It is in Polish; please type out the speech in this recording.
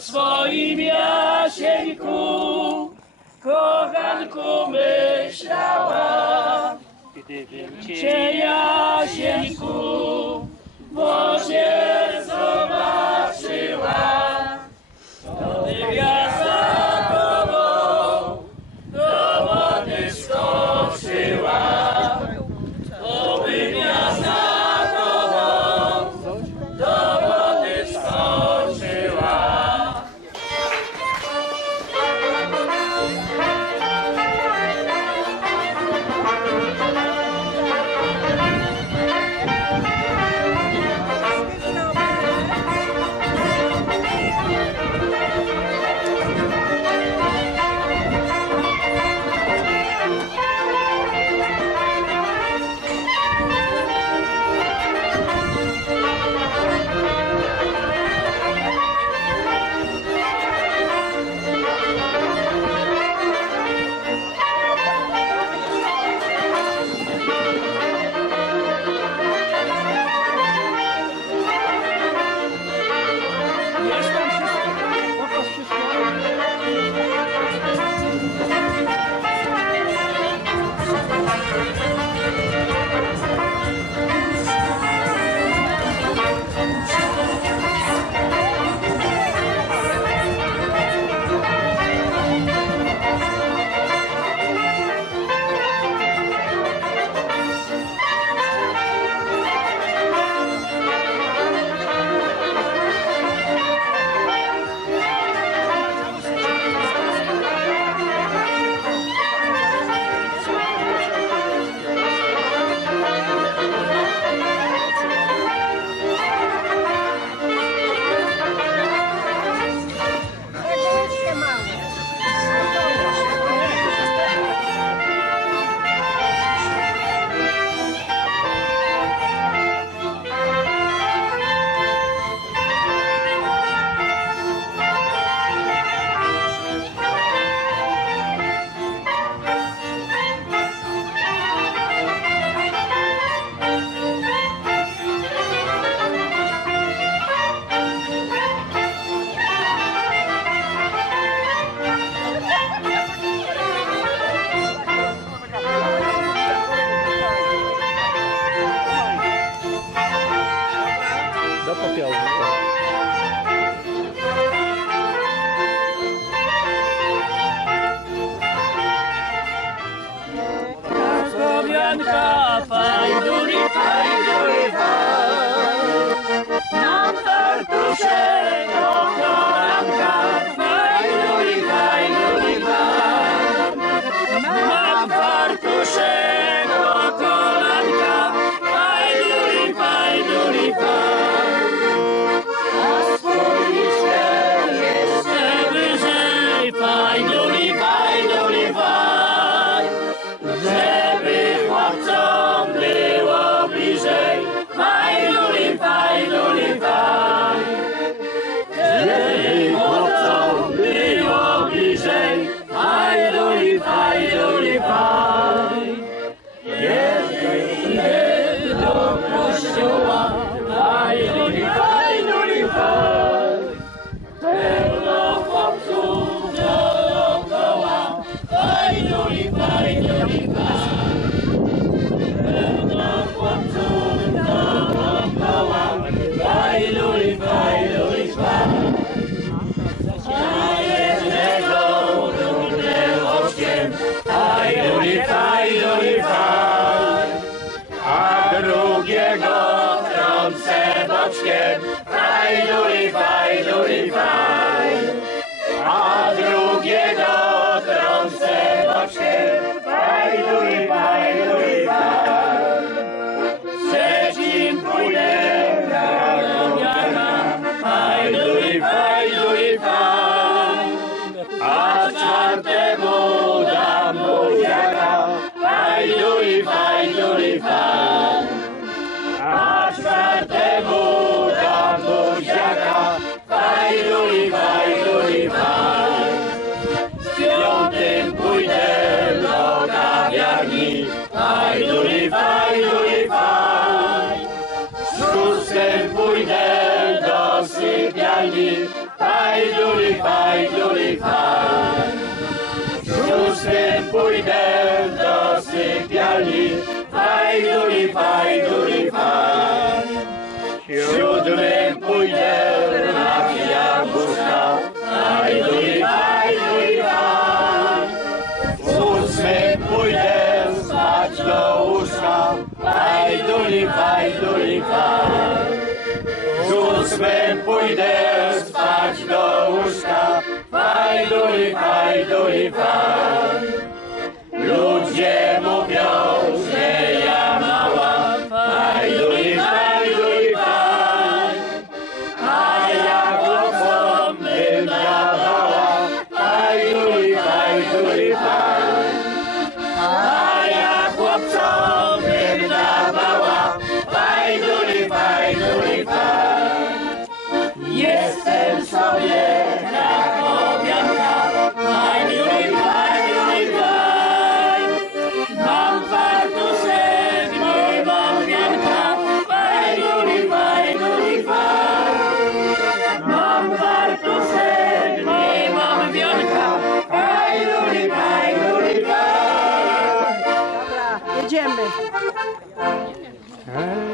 swoim jasieńku, kochanku myślałam. Gdybym cię jasieńku w wozie zobaczyła, to bym ja nami, fajduli, fajduli, faj. Z kózkiem pójdę do sypialni, fajduli, fajduli, faj. Z kózkiem pójdę do sypialni, fajduli, fajduli, faj. Siódmym pójdę na jabłuszka, fajduli, faj. do łóżka, fajduli, fajduli, faj. Z ósmym pójdę spać do łóżka, fajduli, fajduli, faj. Ludzie mu 아.